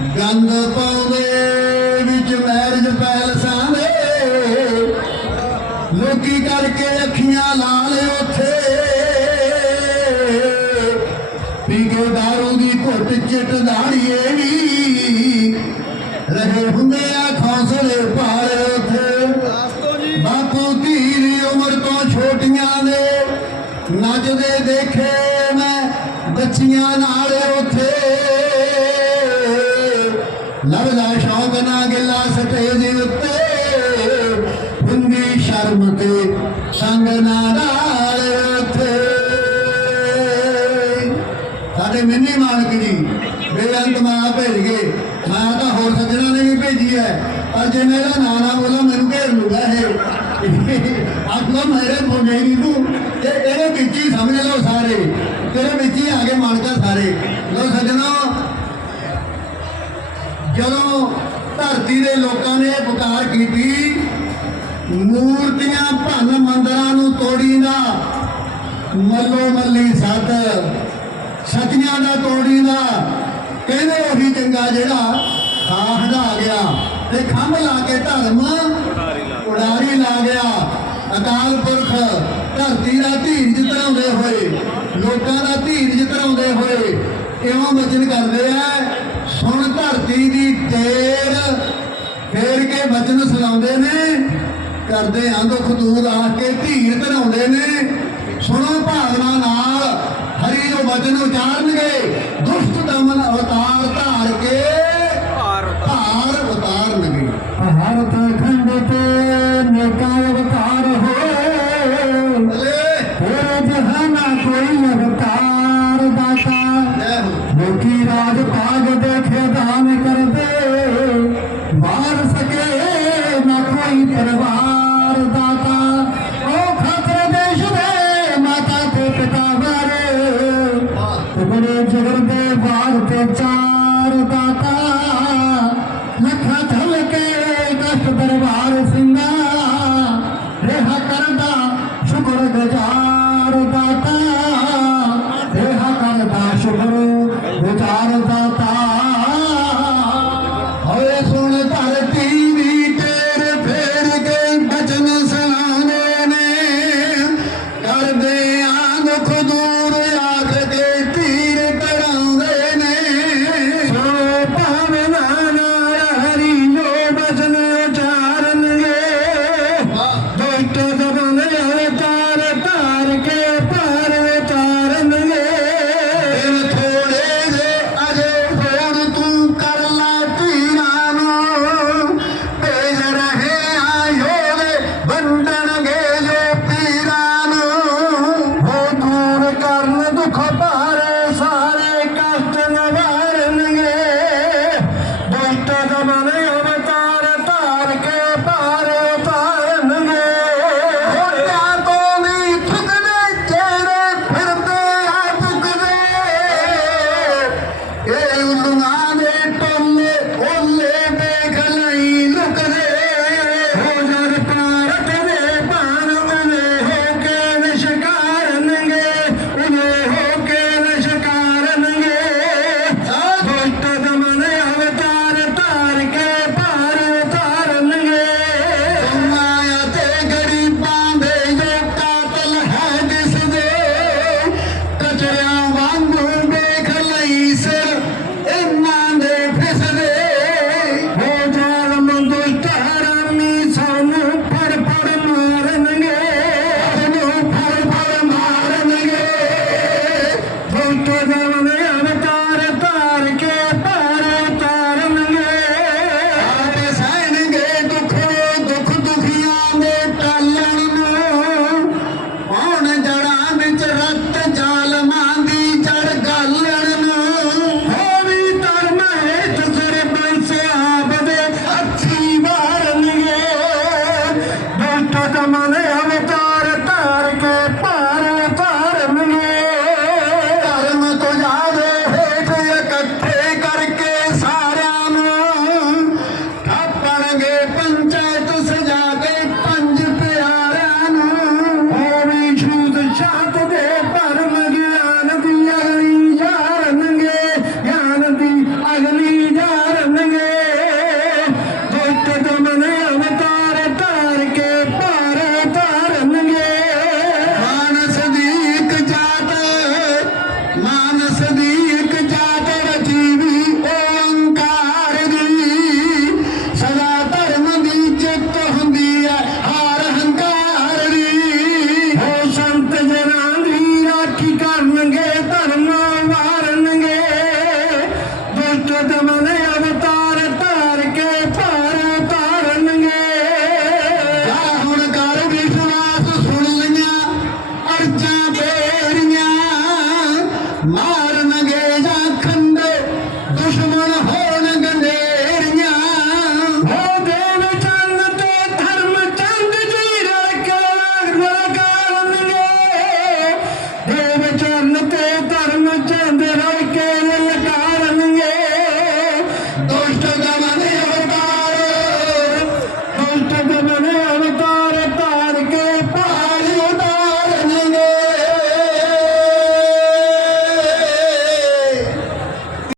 ਗੰਦ ਪਾਉਂਦੇ ਵਿੱਚ ਮੈਰਿਜ ਪੈਲਸਾਂ ਦੇ ਲੋਕੀ ਕਰਕੇ ਅੱਖੀਆਂ ਲਾਲ ਉੱਥੇ। ਪੀ ਕੇ ਦਾਰੂ ਦੀ ਘੁੱਟ ਚਿੱਟ ਦਾੜੀਏ ਵੀ ਰਹੇ ਹੁੰਦੇ ਆ ਖੌਸਲੇ ਪਾਲੇ ਉੱਥੇ। ਬਾਪੂ ਧੀਰੀ ਉਮਰ ਤੋਂ ਛੋਟੀਆਂ ਦੇ ਨੱਚਦੇ ਦੇਖੇ ਮੈਂ ਬੱਚੀਆਂ ਨਾਲ ਉੱਥੇ। ਹੁੰਦੀ ਤੇ ਸੰਗ ਨਾਲ ਉੱਥੇ। ਸਾਡੇ ਮਿੰਨੀ ਮਾਲਕ ਜੀ ਬੇਅੰਤ ਮਾਂ ਭੇਜ ਗਏ ਮੈਂ ਤਾਂ ਹੋਰ ਸੱਜਣਾ ਨੇ ਵੀ ਭੇਜੀ ਹੈ, ਪਰ ਜੇ ਮੇਰਾ ਨਾਂ ਬੋਲਾ, ਮੈਨੂੰ ਘੇਰ ਲੂਗਾ ਇਹ। ਆਪ ਮੇਰੇ ਮੋਗੇ ਨਹੀਂ ਤੂੰ। ਤੇ ਇਹਦੇ ਵਿੱਚ ਹੀ ਸਮਝ ਲਓ ਸਾਰੇ। ਤੇਰੇ ਵਿੱਚ ਹੀ ਆ ਕੇ ਮਾਲਕਾ ਸਾਰੇ। ਲੋ ਸੱਜਣੋ, ਜਦੋਂ ਧਰਤੀ ਦੇ ਲੋਕਾਂ ਨੇ ਪੁਕਾਰ ਕੀਤੀ ਮੂਰਤੀਆਂ ਭੰਨ ਮੰਦਰਾਂ ਨੂੰ ਤੋੜੀਂਦਾ ਮੱਲੋ ਮੱਲੀ ਸੱਤ, ਸਤੀਆਂ ਦਾ ਤੋੜੀਂਦਾ ਕਹਿੰਦੇ ਉਹੀ ਚੰਗਾ ਜਿਹੜਾ ਖਾ ਹਟਾ ਗਿਆ ਤੇ ਖੰਭ ਲਾ ਕੇ ਧਰਮ ਉਡਾਰੀ ਲਾ ਗਿਆ। ਅਕਾਲ ਪੁਰਖ ਧਰਤੀ ਦਾ ਧੀਰਜ ਧਰਾਉਂਦੇ ਹੋਏ, ਲੋਕਾਂ ਦਾ ਧੀਰਜ ਧਰਾਉਂਦੇ ਹੋਏ ਇਉਂ ਵਚਨ ਕਰਦੇ ਆ? ਸੁਣ ਧਰਤੀ ਦੀ ਤੇਰ। ਫੇਰ ਕੇ ਬਚਨ ਸੁਣਾਉਂਦੇ ਨੇ ਕਰਦੇ ਆਂ ਦੁੱਖ ਦੂਰ ਆ ਕੇ ਧੀਰ ਧਰਾਉਂਦੇ ਨੇ। ਸੁਣੋ ਭਾਵਨਾ ਨਾਲ ਹਰੀ ਜੋ ਬਚਨ ਉਚਾਰਨਗੇ। ਦੁਸ਼ਟ ਦਮਨ ਅਵਤਾਰ ਧਾਰ ਕੇ ਭਾਰ ਉਤਾਰਨਗੇ। ਭਾਰਤ ਖੰਡ ਤੇ ਨੇਕਾ ਅਵਤਾਰ ਹੋਏ ਭਲੇ ਤੇਰੇ ਜਹਾਨਾ ਕੋਈ ਅਵਤਾਰ ਦਾਤਾ। ਜੈ ਹੋ ਲੋਕੀ ਬੜੇ ਜਗਰ ਦੇ ਬਾਗ ਤੇ ਚਾਰ ਦਾਤਾ ਲੱਖਾਂ ਥਲ ਕੇ ਕਸ਼ਟ ਦਰਬਾਰ ਸਿੰਘਾ my